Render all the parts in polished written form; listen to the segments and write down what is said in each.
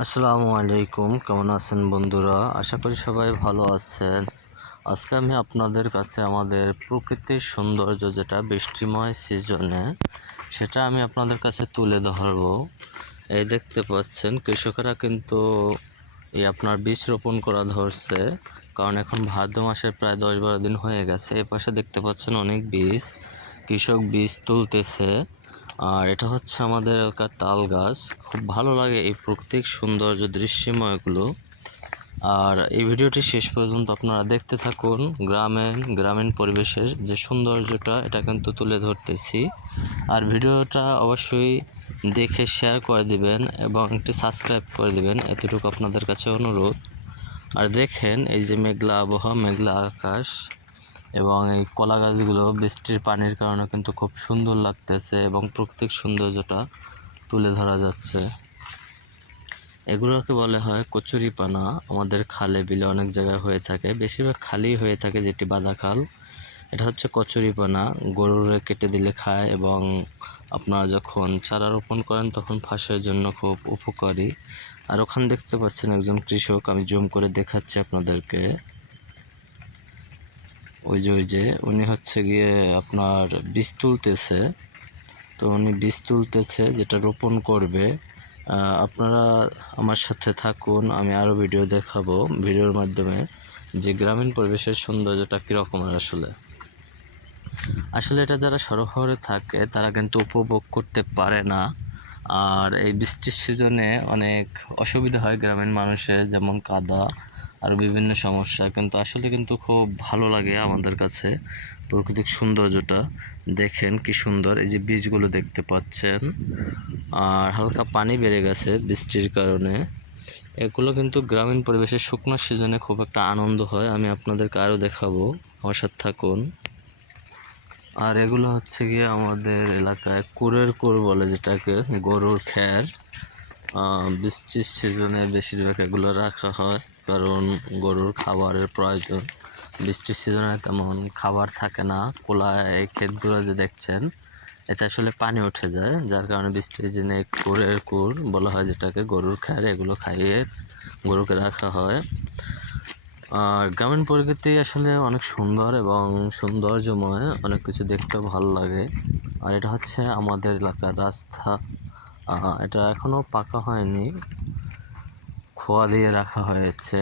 আসসালামু আলাইকুম, কেমন আছেন বন্ধুরা? আশা করি সবাই ভালো আছেন। আজকে আমি আপনাদের কাছে আমাদের প্রকৃতির সৌন্দর্য যেটা বৃষ্টিময় সিজনে, সেটা আমি আপনাদের কাছে তুলে ধরবো। এই দেখতে পাচ্ছেন কৃষকেরা কিন্তু আপনার বীজ রোপণ করা ধরছে, কারণ এখন ভাদ্র মাসের প্রায় 10-12 দিন হয়ে গেছে। এই পাশে দেখতে পাচ্ছেন অনেক বীজ, কৃষক বীজ তুলতেছে। আর এটা হচ্ছে আমাদের এলাকার তাল গাছ। খুব ভালো লাগে এই প্রাকৃতিক সৌন্দর্য দৃশ্যময়গুলো। আর এই ভিডিওটি শেষ পর্যন্ত আপনারা দেখতে থাকুন। গ্রামীণ পরিবেশের যে সৌন্দর্যটা এটা কিন্তু তুলে ধরতেছি। আর ভিডিওটা অবশ্যই দেখে শেয়ার করে দিবেন এবং একটি সাবস্ক্রাইব করে দিবেন, এতটুকু আপনাদের কাছে অনুরোধ। আর দেখেন এই যে মেঘলা আবহাওয়া, মেঘলা আকাশ এবং এই কলা গাছগুলো বৃষ্টির পানির কারণে কিন্তু খুব সুন্দর লাগতেছে এবং প্রাকৃতিক সৌন্দর্যটা তুলে ধরা যাচ্ছে। এগুলোকে বলা হয় কচুরিপানা। আমাদের খালে বিলে অনেক জায়গায় হয়ে থাকে, বেশিরভাগ খালেই হয়ে থাকে, যেটি বাদা খাল। এটা হচ্ছে কচুরিপানা, গরুরে কেটে দিলে খায় এবং আপনারা যখন চারা রোপণ করেন তখন ফাঁসের জন্য খুব উপকারী। আর ওখানে দেখতে পাচ্ছেন একজন কৃষক, আমি জুম করে দেখাচ্ছি আপনাদেরকে। ওই যে উনি হচ্ছে গিয়ে আপনার বীজ তুলতেছে। তো উনি বীজ তুলতেছে যেটা রোপণ করবে। আপনারা আমার সাথে থাকুন, আমি আরও ভিডিও দেখাবো ভিডিওর মাধ্যমে যে গ্রামীণ পরিবেশের সৌন্দর্যটা কীরকমের। আসলে এটা যারা শহরে থাকে তারা কিন্তু উপভোগ করতে পারে না। আর এই বৃষ্টির সিজনে অনেক অসুবিধা হয় গ্রামীণ মানুষের, যেমন কাদা আর বিভিন্ন সমস্যা। কিন্তু আসলে কিন্তু খুব ভালো লাগে আমাদের কাছে প্রাকৃতিক সৌন্দর্যটা। দেখেন কি সুন্দর, এই যে বীজগুলো দেখতে পাচ্ছেন। আর হালকা পানি বেড়ে গেছে বৃষ্টির কারণে। এগুলো কিন্তু গ্রামীণ পরিবেশের শুকনো সিজনে খুব একটা আনন্দ হয়। আমি আপনাদেরকে আরও দেখাবো, আমার সাথে থাকুন। আর এগুলো হচ্ছে গিয়ে আমাদের এলাকায় কুড়ের কুড় বলে, যেটাকে গরুর খ্যার। বৃষ্টির সিজনে বেশিরভাগ এগুলো রাখা হয়, কারণ গরুর খাবারের প্রয়োজন। বৃষ্টির সিজনে তেমন খাবার থাকে না। কোলায় এই ক্ষেতগুলো যে দেখছেন, এতে আসলে পানি উঠে যায়, যার কারণে বৃষ্টির দিনে কুড়ের কুড় বলা হয়, যেটাকে গরুর খ্যার। এগুলো খাইয়ে গরুকে রাখা হয়। আর গ্রামীণ প্রকৃতি আসলে অনেক সুন্দর এবং সৌন্দর্যময়, অনেক কিছু দেখতেও ভালো লাগে। আর এটা হচ্ছে আমাদের এলাকার রাস্তা। এটা এখনও পাকা হয়নি, খোয়া দিয়ে রাখা হয়েছে।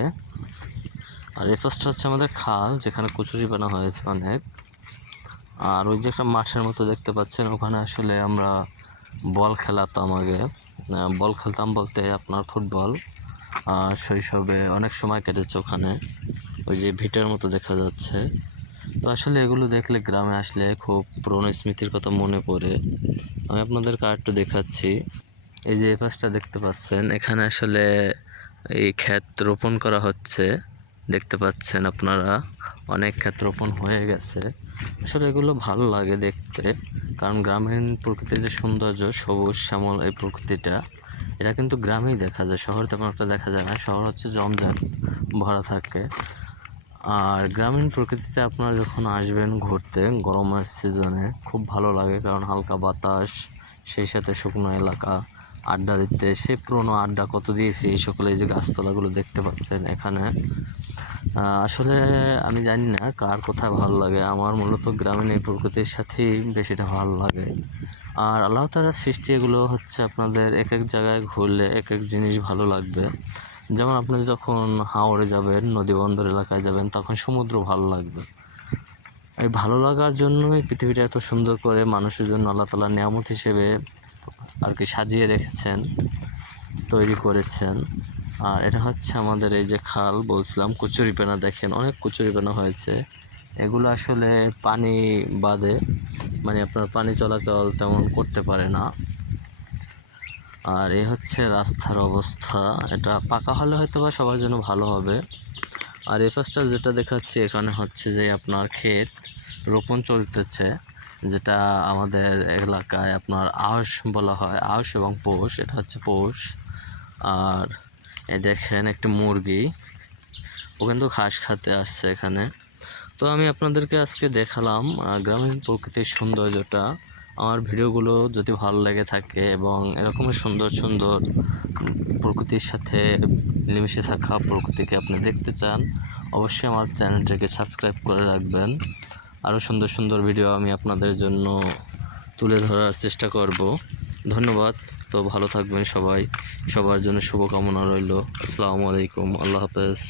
আর এই পাশটা হচ্ছে আমাদের খাল, যেখানে কচুরিপানা হয়েছে অনেক। আর ওই যে একটা মাঠের মতো দেখতে পাচ্ছেন, ওখানে আসলে আমরা বল খেলাতাম আগে। বল খেলতাম বলতে আপনার ফুটবল। শৈশবে অনেক সময় কেটেছে ওখানে, ওই যে ভিটের মতো দেখা যাচ্ছে। তো আসলে এগুলো দেখলে গ্রামে আসলে খুব পুরনো স্মৃতির কথা মনে পড়ে। আমি আপনাদেরকে আরেকটু দেখাচ্ছি। এই যে এই পাশটা দেখতে পাচ্ছেন, এখানে আসলে এই ক্ষেত রোপণ করা হচ্ছে। দেখতে পাচ্ছেন আপনারা, অনেক ক্ষেত রোপণ হয়ে গেছে। আসলে এগুলো ভালো লাগে দেখতে, কারণ গ্রামীণ প্রকৃতির যে সৌন্দর্য, সবুজ শ্যামল এই প্রকৃতিটা, এটা কিন্তু গ্রামেই দেখা যায়, শহরে তেমন একটা দেখা যায় না। শহর হচ্ছে জঞ্জাট ভরা থাকে। আর গ্রামীণ প্রকৃতিতে আপনারা যখন আসবেন ঘুরতে গরমের সিজনে, খুব ভালো লাগে, কারণ হালকা বাতাস, সেই সাথে শুকনো এলাকা, আড্ডা দিতে, সেই পুরোনো আড্ডা কত দিয়েছি এই সকলে। এই যে গাছতলাগুলো দেখতে পাচ্ছেন এখানে। আসলে আমি জানি না কার কোথায় ভালো লাগে, আমার মূলত গ্রামীণ এই প্রকৃতির সাথেই বেশিটা ভালো লাগে। আর আল্লাহ তাআলার সৃষ্টি, এগুলো হচ্ছে আপনাদের এক এক জায়গায় ঘুরলে এক এক জিনিস ভালো লাগবে। যেমন আপনি যখন হাওড়ে যাবেন, নদী বন্দর এলাকায় যাবেন, তখন সমুদ্র ভালো লাগবে। এই ভালো লাগার জন্যই পৃথিবীটা এত সুন্দর করে মানুষের জন্য আল্লাহ তাআলা নিয়ামত হিসেবে আর কি সাজিয়ে রেখেছেন, তৈরি করেছেন। আর এটা হচ্ছে আমাদের এই যে খাল বলছিলাম, কচুরিপানা দেখেন, অনেক কচুরিপানা হয়েছে। এগুলো আসলে পানি বাদে, মানে আপনার পানি চলাচল তেমন করতে পারে না। আর এই হচ্ছে রাস্তার অবস্থা, এটা পাকা হলে হয়তো বা সবার জন্য ভালো হবে। আর এই পাশটা যেটা দেখাচ্ছি, এখানে হচ্ছে যে আপনার ক্ষেত রোপণ চলতেছে, যেটা আমাদের এলাকায় আপনার আঁশ বলা হয়, আঁশ এবং পোষ। এটা হচ্ছে পোষ। আর এই দেখেন একটি মুরগি, ও কিন্তু ঘাস খাতে আসছে এখানে। তো আমি আপনাদেরকে আজকে দেখালাম গ্রামীণ প্রকৃতির সৌন্দর্যটা। আমার ভিডিওগুলো যদি ভালো লেগে থাকে এবং এরকমই সুন্দর সুন্দর প্রকৃতির সাথে মিলেমিশে থাকা প্রকৃতিকে আপনি দেখতে চান, অবশ্যই আমার চ্যানেলটিকে সাবস্ক্রাইব করে রাখবেন। আরও সুন্দর সুন্দর ভিডিও আমি আপনাদের জন্য তুলে ধরার চেষ্টা করব। ধন্যবাদ। তো ভালো থাকবেন সবাই, সবার জন্য শুভকামনা রইল। আসসালামু আলাইকুম, আল্লাহ হাফেজ।